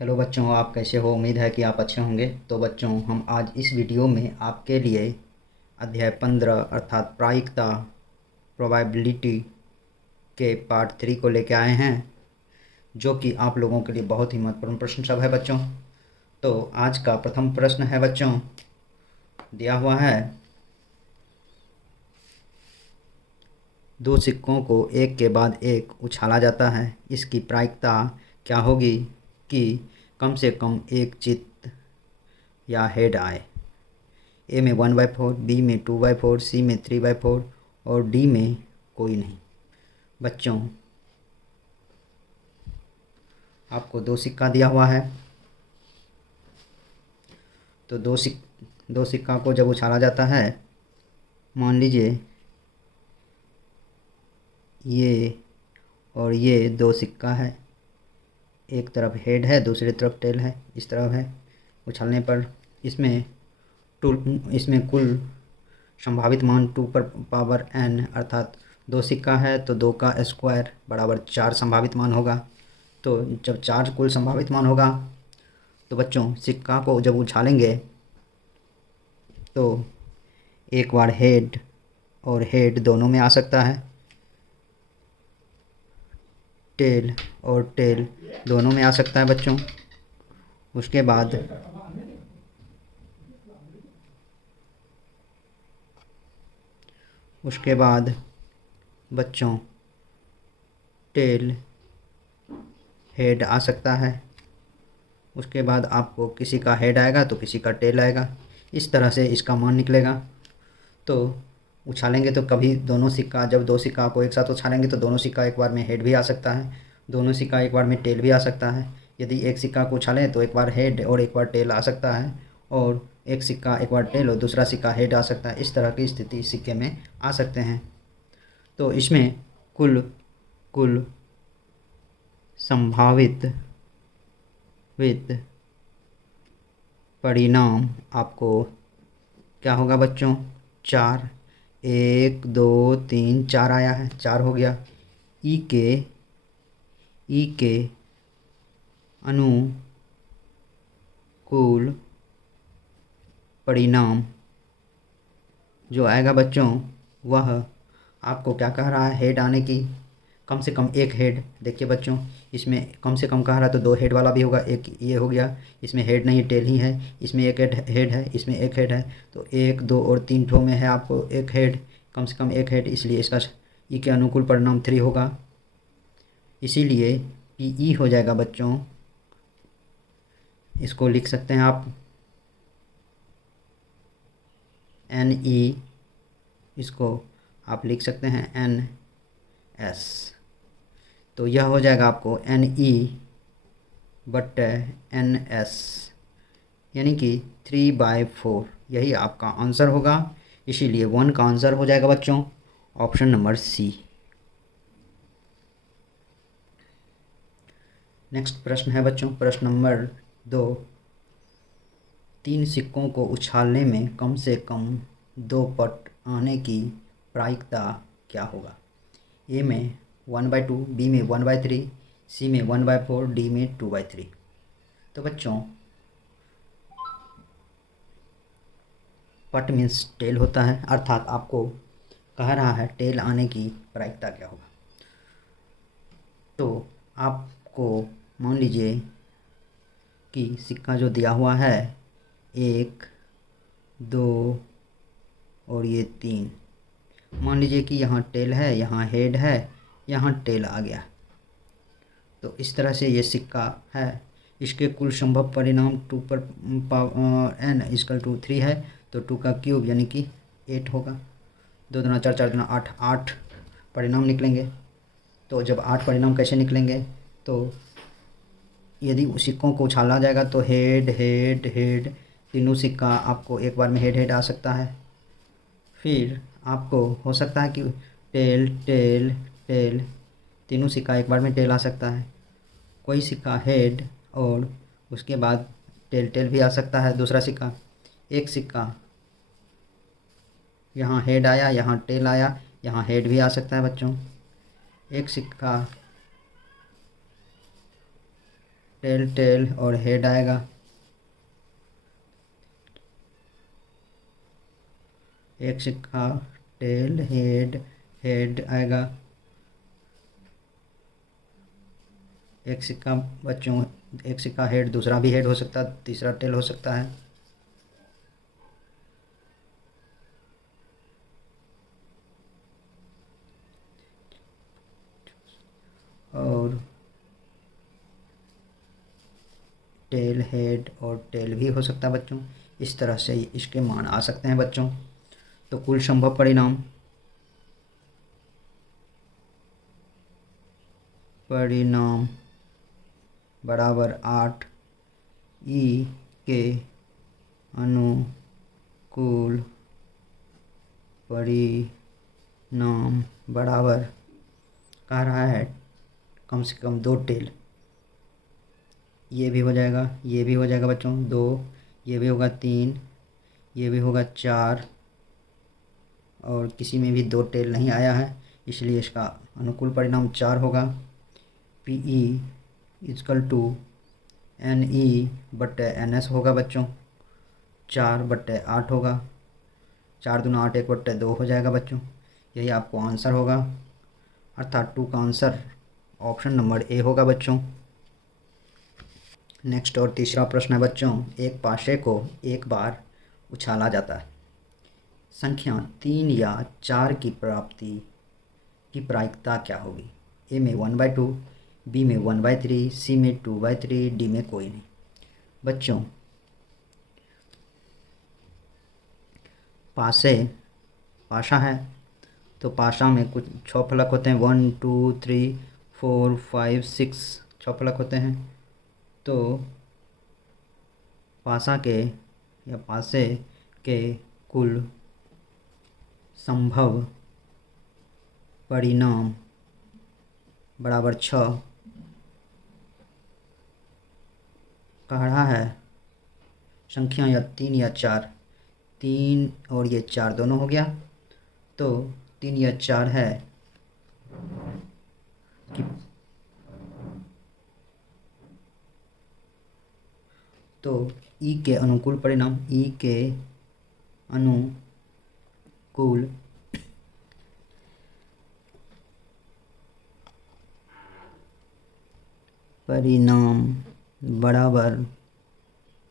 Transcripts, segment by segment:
Hello बच्चों, आप कैसे हो? उम्मीद है कि आप अच्छे होंगे। तो बच्चों, हम आज इस वीडियो में आपके लिए अध्याय 15 अर्थात प्रायिकता प्रोबेबिलिटी के पार्ट 3 को लेकर आए हैं, जो कि आप लोगों के लिए बहुत ही महत्वपूर्ण प्रश्न सब है बच्चों। तो आज का प्रथम प्रश्न है बच्चों, दिया हुआ है, दो सिक्कों को एक के बाद एक उछाला जाता है, इसकी प्रायिकता क्या होगी कि कम से कम एक चित्त या हेड आए? ए में 1/4, बी में 2/4, सी में 3/4 और डी में कोई नहीं। बच्चों, आपको दो सिक्का दिया हुआ है, तो दो सिक्का को जब उछाला जाता है, मान लीजिए ये और ये दो सिक्का है, एक तरफ हेड है दूसरी तरफ टेल है, इस तरफ है। उछालने पर इसमें कुल संभावित मान 2 n अर्थात दो सिक्का है तो 2 का स्क्वायर बराबर 4 संभावित मान होगा। तो जब 4 कुल संभावित मान होगा तो बच्चों सिक्का को जब उछालेंगे तो एक बार हेड और हेड दोनों में आ सकता है, टेल और टेल दोनों में आ सकता है बच्चों। उसके बाद बच्चों टेल हेड आ सकता है। उसके बाद आपको किसी का हेड आएगा तो किसी का टेल आएगा, इस तरह से इसका मान निकलेगा। तो उछालेंगे तो कभी जब दो सिक्का को एक साथ उछालेंगे तो दोनों सिक्का एक बार में हेड भी आ सकता है, दोनों सिक्का एक बार में टेल भी आ सकता है। यदि एक सिक्का को उछालें तो एक बार हेड और एक बार टेल आ सकता है, और एक सिक्का एक बार टेल और दूसरा सिक्का हेड आ सकता है। इस तरह की स्थिति सिक्के में आ सकते हैं। तो इसमें कुल संभावित परिणाम आपको क्या होगा बच्चों? 4, 1 2 3 4 आया है, 4 हो गया। ई के अनुकूल परिणाम जो आएगा बच्चों, वह आपको क्या कह रहा है? हेड आने की कम से कम एक हेड। देखिए बच्चों, इसमें कम से कम कह रहा है तो 2 हेड वाला भी होगा, एक ये हो गया, इसमें हेड नहीं टेल ही है, इसमें एक हेड है, इसमें एक हेड है, तो 1 2 और 3 ठो में है आपको एक हेड, कम से कम एक हेड, इसलिए इसका ई के अनुकूल परिणाम 3 होगा। इसीलिए ई हो जाएगा बच्चों, इसको लिख सकते हैं आप NE, इसको आप लिख सकते हैं NS। तो यह हो जाएगा आपको NE/NS, यानी कि 3/4। यही आपका आंसर होगा। इसीलिए 1 का आंसर हो जाएगा बच्चों ऑप्शन नंबर सी। नेक्स्ट प्रश्न है बच्चों, प्रश्न नंबर 2, 3 सिक्कों को उछालने में कम से कम 2 पट आने की प्रायिकता क्या होगा? ए में 1/2, बी में 1/3, सी में 1/4, डी में 2/3। तो बच्चों पट मीन्स टेल होता है, अर्थात आपको कह रहा है टेल आने की प्रायिकता क्या होगा। तो आपको मान लीजिए कि सिक्का जो दिया हुआ है 1 2 और ये 3, मान लीजिए कि यहाँ टेल है, यहाँ हेड है, यहाँ टेल आ गया। तो इस तरह से ये सिक्का है, इसके कुल संभव परिणाम 2n=3 है, तो 2 का क्यूब यानी कि 8 होगा। 2 दूना 4, 4 दूना 8, 8 परिणाम निकलेंगे। तो जब 8 परिणाम कैसे निकलेंगे? तो यदि सिक्कों को उछाला जाएगा तो हेड हेड हेड तीनों सिक्का आपको एक बार में हेड हेड आ सकता है। फिर आपको हो सकता है कि टेल टेल टेल तीनों सिक्का एक बार में टेल आ सकता है, कोई सिक्का हेड और उसके बाद टेल टेल भी आ सकता है दूसरा सिक्का। एक सिक्का यहाँ हेड आया, यहाँ टेल आया, यहाँ हेड भी आ सकता है बच्चों। एक सिक्का टेल टेल और हेड आएगा। एक सिक्का टेल हेड, हेड आएगा। एक सिक्का बच्चों, एक सिक्का हेड, दूसरा भी हेड हो सकता है, तीसरा टेल हो सकता है। और टेल हेड और टेल भी हो सकता है बच्चों। इस तरह से इसके मान आ सकते हैं बच्चों। तो कुल संभव परिणाम बराबर 8 ई के अनुकूल परिणाम बराबर कह रहा है कम से कम 2 टेल। ये भी हो जाएगा, ये भी हो जाएगा बच्चों 2, ये भी होगा 3, ये भी होगा 4, और किसी में भी 2 टेल नहीं आया है, इसलिए इसका अनुकूल परिणाम 4 होगा। P E equal to n E बटे एन एस होगा बच्चों, 4/8 होगा। 4 दूना 8, 1/2 हो जाएगा बच्चों। यही आपको आंसर होगा, अर्थात 2 का आंसर ऑप्शन नंबर ए होगा बच्चों। नेक्स्ट और तीसरा प्रश्न है बच्चों, एक पाशे को एक बार उछाला जाता है, संख्या 3 या 4 की प्राप्ति की प्रायिकता क्या होगी? ए में 1/2, बी में 1/3, सी में 2/3, डी में कोई नहीं। बच्चों पाशा है तो पाशा में कुछ 6 फलक होते हैं, 1 2 3 4 5 6 6 फलक होते हैं। तो पासे के कुल संभव परिणाम बराबर 6 कह रहा है। संख्या या 3 या 4, 3 और ये 4 दोनों हो गया, तो 3 या 4 है कि तो ई के अनुकूल परिणाम, ई के अनुकूल परिणाम बराबर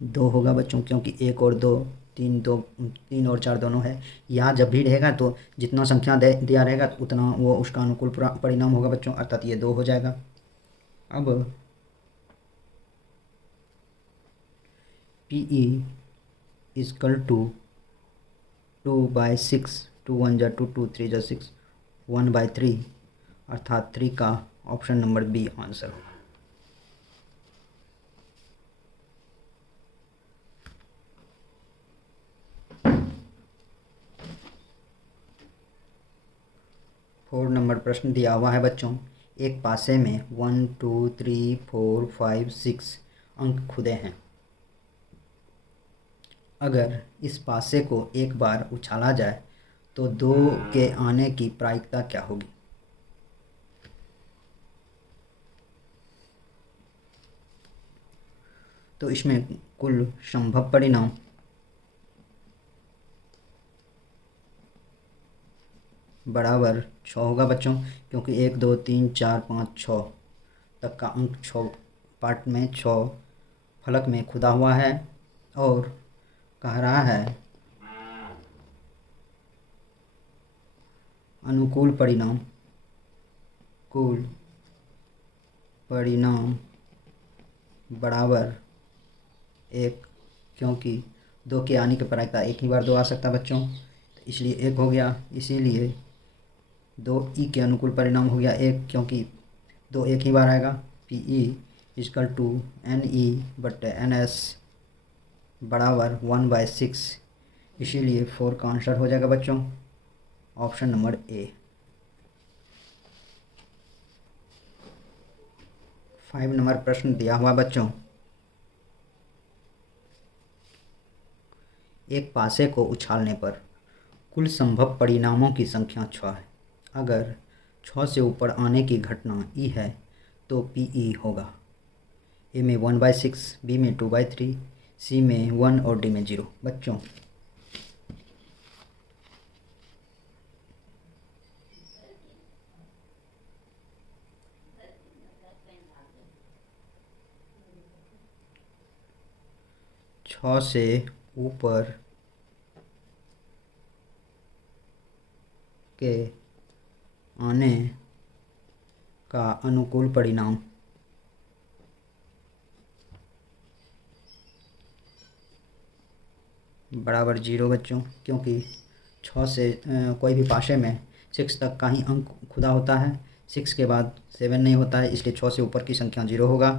2 होगा बच्चों, क्योंकि 1 और 2, 3 और 4 दोनों है। यहाँ जब भी रहेगा तो जितना संख्या दिया रहेगा उतना वो उसका अनुकूल परिणाम होगा बच्चों, अर्थात ये 2 हो जाएगा। अब पी ई इजकल टू 2/6, 2 1 जा 2, 2 3 जा 6, 1/3, अर्थात 3 का ऑप्शन नंबर बी आंसर होगा। फोर नंबर प्रश्न दिया हुआ है बच्चों, एक पासे में 1 2 3 4 5 6 अंक खुदे हैं। अगर इस पासे को एक बार उछाला जाए तो 2 के आने की प्रायिकता क्या होगी? तो इसमें कुल संभव परिणाम बराबर 6 होगा बच्चों, क्योंकि 1 2 3 4 5 6 तक का अंक 6 पार्ट में 6 फलक में खुदा हुआ है, और कह रहा है अनुकूल परिणाम बराबर 1, क्योंकि 2 के आने की प्रायिकता एक ही बार 2 आ सकता है बच्चों, तो इसलिए 1 हो गया। इसीलिए 2 ई के अनुकूल परिणाम हो गया 1, क्योंकि 2 एक ही बार आएगा। P E equal to n E बटे एन एस बराबर 1/6, इसीलिए 4 का आंसर हो जाएगा बच्चों, ऑप्शन नंबर ए। 5 नंबर प्रश्न दिया हुआ बच्चों, एक पासे को उछालने पर कुल संभव परिणामों की संख्या 6 है। अगर 6 से ऊपर आने की घटना ई है तो पी ई होगा। ए में 1/6, बी में 2/3, सी में 1 और डी में 0। बच्चों छः से ऊपर के आने का अनुकूल परिणाम बराबर 0 बच्चों, क्योंकि 6 से कोई भी पाशे में 6 तक का ही अंक खुदा होता है, 6 के बाद 7 नहीं होता है, इसलिए 6 से ऊपर की संख्या 0 होगा।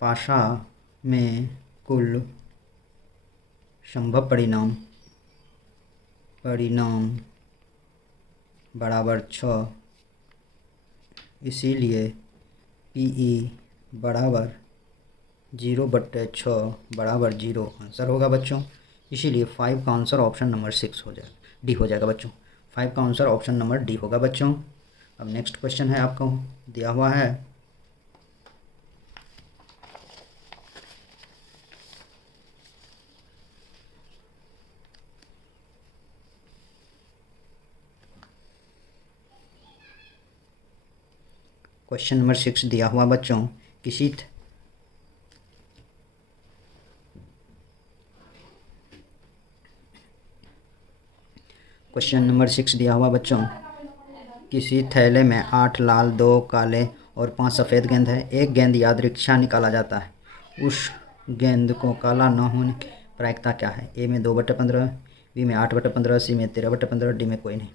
पाशा में कुल संभव परिणाम बराबर 6, इसीलिए PE बराबर 0/6 बराबर 0 आंसर होगा बच्चों। इसीलिए 5 का आंसर ऑप्शन नंबर 6 हो जाएगा, डी हो जाएगा बच्चों। 5 का आंसर ऑप्शन नंबर डी होगा बच्चों। अब नेक्स्ट क्वेश्चन है आपको दिया हुआ है, क्वेश्चन नंबर 6 दिया हुआ बच्चों, क्वेश्चन नंबर 6 दिया हुआ बच्चों, किसी थैले में 8 लाल, 2 काले और 5 सफ़ेद गेंद है। एक गेंद यादृच्छा निकाला जाता है, उस गेंद को काला न होने की प्रायिकता क्या है? ए में 2/15, बी में 8/15, सी में 13/15, डी में कोई नहीं।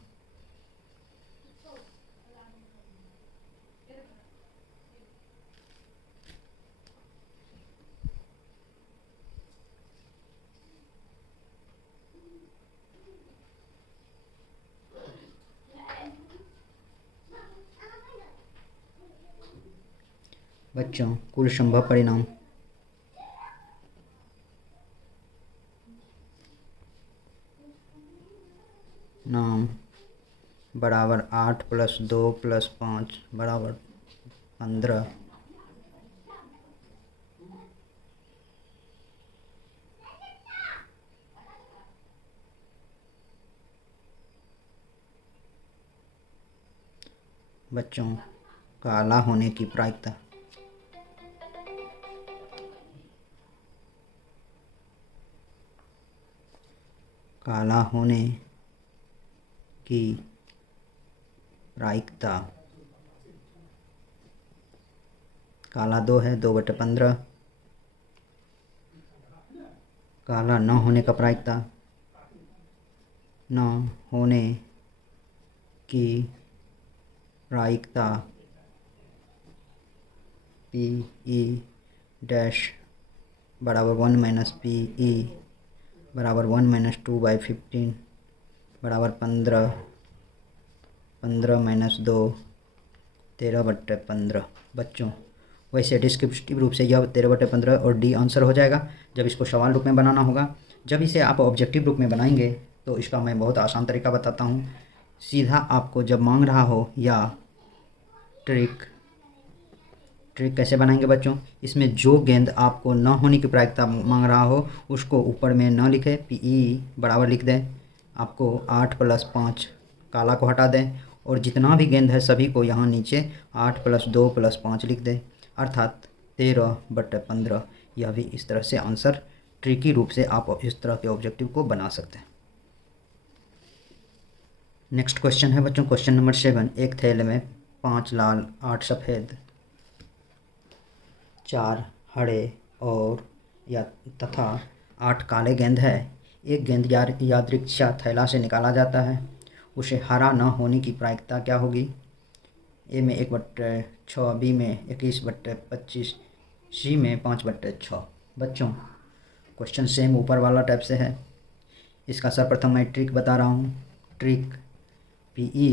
बच्चों कुल संभव परिणाम बराबर 8 + 2 + 5 बराबर 15। बच्चों काला होने की प्रायिकता काला होने की प्रायिकता काला 2 है, 2/15। काला न होने का प्रायिकता न होने की प्रायिकता PE डैश बराबर 1 - PE बराबर 1 - 2/15 बराबर 15, 15 - 2 13/15। बच्चों वैसे डिस्क्रिप्टिव रूप से यह 13/15 और डी आंसर हो जाएगा। जब इसको सवाल रूप में बनाना होगा, जब इसे आप ऑब्जेक्टिव रूप में बनाएंगे तो इसका मैं बहुत आसान तरीका बताता हूँ। सीधा आपको जब मांग रहा हो, या ट्रिक कैसे बनाएंगे बच्चों, इसमें जो गेंद आपको न होने की प्रायिकता मांग रहा हो उसको ऊपर में न लिखे, PE बराबर लिख दें। आपको 8 + 5 काला को हटा दें और जितना भी गेंद है सभी को यहाँ नीचे 8 + 2 + 5 लिख दें, अर्थात 13/15। यह भी इस तरह से आंसर ट्रिकी रूप से आप इस तरह के ऑब्जेक्टिव को बना सकते हैं। नेक्स्ट क्वेश्चन है बच्चों क्वेश्चन नंबर 7। एक थैले में 5 लाल, 8 सफ़ेद, 4 हरे और तथा 8 काले गेंद है। एक गेंद यादृच्छा थैला से निकाला जाता है, उसे हरा न होने की प्रायिकता क्या होगी? ए में 1/6, बी में 21/25, सी में 5/6। बच्चों क्वेश्चन सेम ऊपर वाला टाइप से है। इसका सर्वप्रथम मैं ट्रिक बता रहा हूँ। ट्रिक PE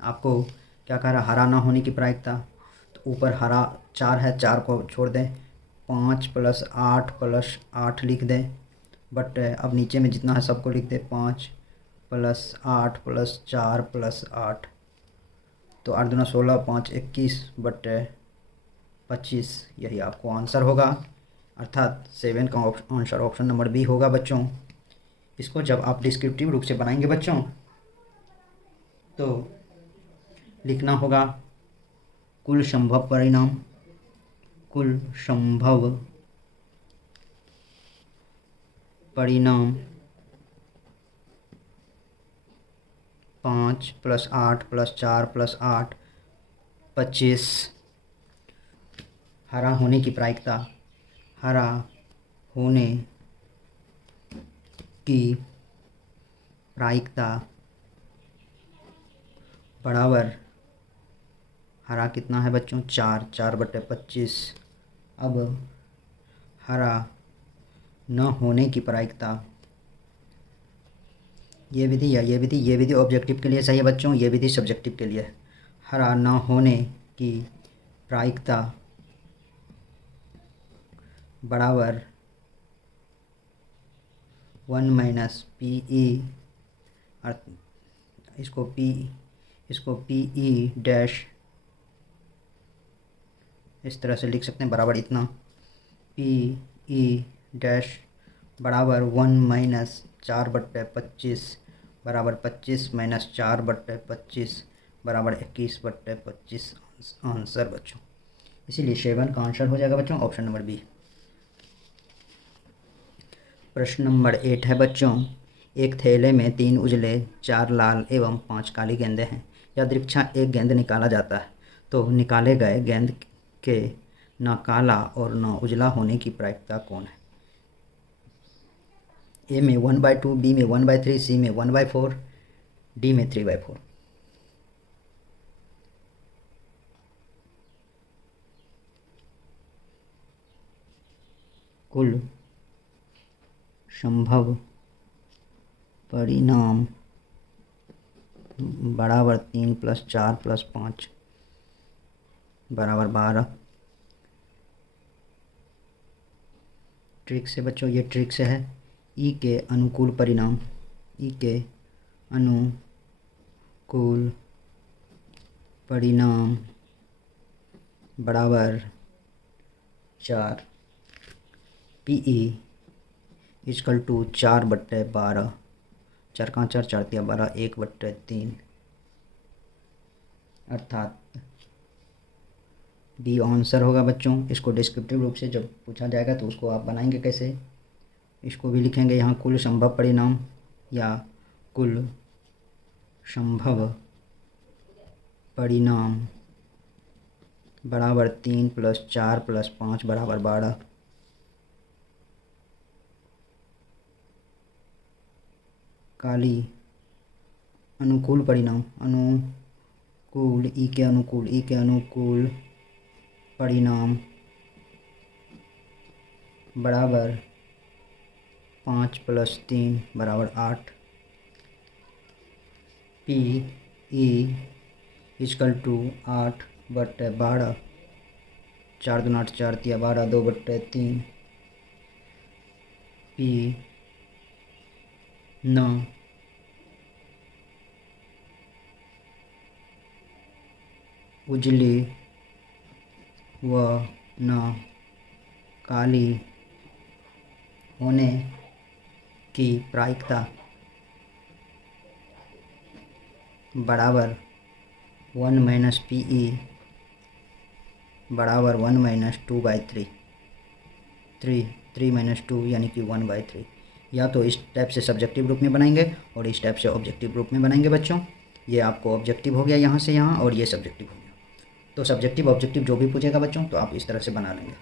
आपको क्या कह रहा, हरा ना होने की प्रायिकता, तो ऊपर हरा 4 है, 4 को छोड़ दें, 5 + 8 + 8 लिख दें, बट अब नीचे में जितना है सबको लिख दें, 5 + 8 + 4 + 8, तो 8 दूना 16, 5 21, बट 25, यही आपको आंसर होगा, अर्थात 7 का आंसर ऑप्शन नंबर बी होगा बच्चों। इसको जब आप डिस्क्रिप्टिव रूप से बनाएंगे बच्चों तो लिखना होगा कुल संभव परिणाम, कुल संभव परिणाम 5 + 8 + 4 + 8 25। हरा होने की प्रायिकता, हरा होने की प्रायिकता बराबर, हरा कितना है बच्चों 4, 4/25। अब हरा न होने की प्रायिकता, ये विधि या ये विधि, ये विधि ऑब्जेक्टिव के लिए सही है बच्चों, ये विधि सब्जेक्टिव के लिए है। हरा न होने की प्रायिकता बराबर 1 - PE, इसको PE डैश इस तरह से लिख सकते हैं, बराबर इतना PE डैश बराबर 1 - 4/25 बराबर 25 - 4/25 बराबर 21/25 आंसर बच्चों। इसीलिए 7 का आंसर हो जाएगा बच्चों ऑप्शन नंबर बी। प्रश्न नंबर 8 है बच्चों, एक थैले में 3 उजले, 4 लाल एवं 5 काली गेंदें हैं। यादृच्छा एक गेंद निकाला जाता है, तो निकाले गए गेंद के न काला और न उजला होने की प्रायिकता कौन है? ए में 1/2, बी में 1/3, सी में 1/4, डी में 3/4। कुल संभव परिणाम बराबर 3 + 4 + 5 बराबर 12। ट्रिक से बच्चों, ये ट्रिक से है। ई के अनुकूल परिणाम, ई के अनुकूल परिणाम बराबर 4, PE = 4/12, 4 का 4, 4 × 12, 1/3, अर्थात बी आंसर होगा बच्चों। इसको डिस्क्रिप्टिव रूप से जब पूछा जाएगा तो उसको आप बनाएंगे कैसे, इसको भी लिखेंगे यहाँ कुल संभव परिणाम या कुल संभव परिणाम बराबर 3 + 4 + 5 बराबर 12। काली अनुकूल परिणाम, अनुकूल ई के अनुकूल परिणाम बराबर 5 + 3 बराबर 8। PE = 8/12, 4 दूना 8, 4 × 12, 2/3। P न उजली व न काली होने की प्रायिकता बराबर 1 - PE बराबर 1 - 2/3, 3 - 2 यानी कि 1/3। या तो इस टाइप से सब्जेक्टिव रूप में बनाएंगे और इस टाइप से ऑब्जेक्टिव रूप में बनाएंगे बच्चों। ये आपको ऑब्जेक्टिव हो गया यहाँ से यहाँ, और ये सब्जेक्टिव हो गया। तो सब्जेक्टिव ऑब्जेक्टिव जो भी पूछेगा बच्चों तो आप इस तरह से बना लेंगे।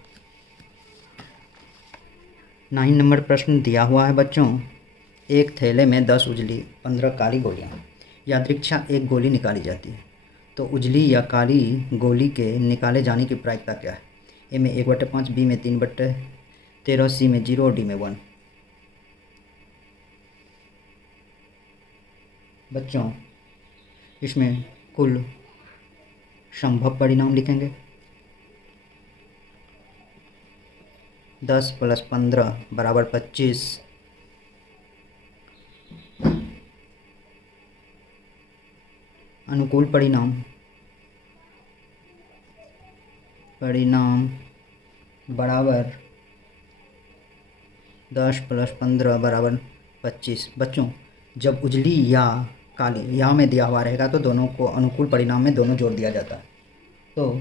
9 नंबर प्रश्न दिया हुआ है बच्चों, एक थैले में 10 उजली 15 काली गोलियाँ, यादृच्छा एक गोली निकाली जाती है, तो उजली या काली गोली के निकाले जाने की प्रायिकता क्या है? ए में 1/5, बी में 3/13, सी में 0 और डी में 1। बच्चों इसमें कुल संभव परिणाम लिखेंगे। 10 + 15 बराबर 25। अनुकूल परिणाम परिणाम बराबर 10 + 15 = 25। बच्चों, जब उजली या काली या में दिया हुआ रहेगा तो दोनों को अनुकूल परिणाम में दोनों जोड़ दिया जाता है। तो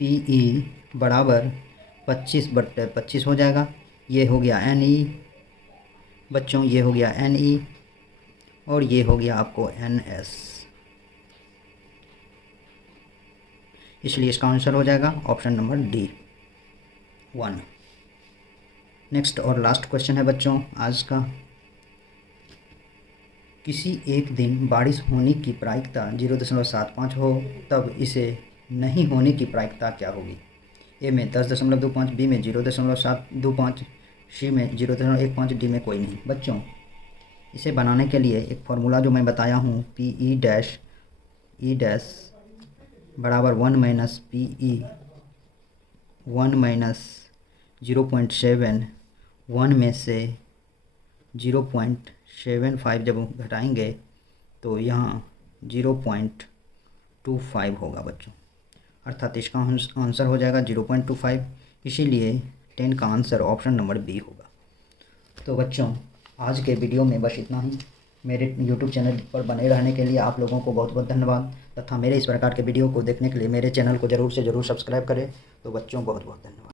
PE बराबर 25/25 हो जाएगा। ये हो गया NE बच्चों, ये हो गया NE और ये हो गया आपको NS। इसलिए इसका आंसर हो जाएगा ऑप्शन नंबर D 1। नेक्स्ट और लास्ट क्वेश्चन है बच्चों आज का। किसी एक दिन बारिश होने की प्रायिकता 0.75 हो, तब इसे नहीं होने की प्रायिकता क्या होगी? ए में 10.25, बी में 0.725, सी में 0.15, डी में कोई नहीं। बच्चों, इसे बनाने के लिए एक फार्मूला जो मैं बताया हूँ, PE डैश E डैश बराबर 1 - PE 1 - 0.7, 1 में से 0.75 जब घटाएंगे तो यहाँ 0.25 होगा बच्चों, अर्थात इसका आंसर हो जाएगा 0.25। इसीलिए 10 का आंसर ऑप्शन नंबर बी होगा। तो बच्चों, आज के वीडियो में बस इतना ही। मेरे YouTube चैनल पर बने रहने के लिए आप लोगों को बहुत बहुत धन्यवाद, तथा मेरे इस प्रकार के वीडियो को देखने के लिए मेरे चैनल को ज़रूर से ज़रूर सब्सक्राइब करें। तो बच्चों, बहुत बहुत धन्यवाद।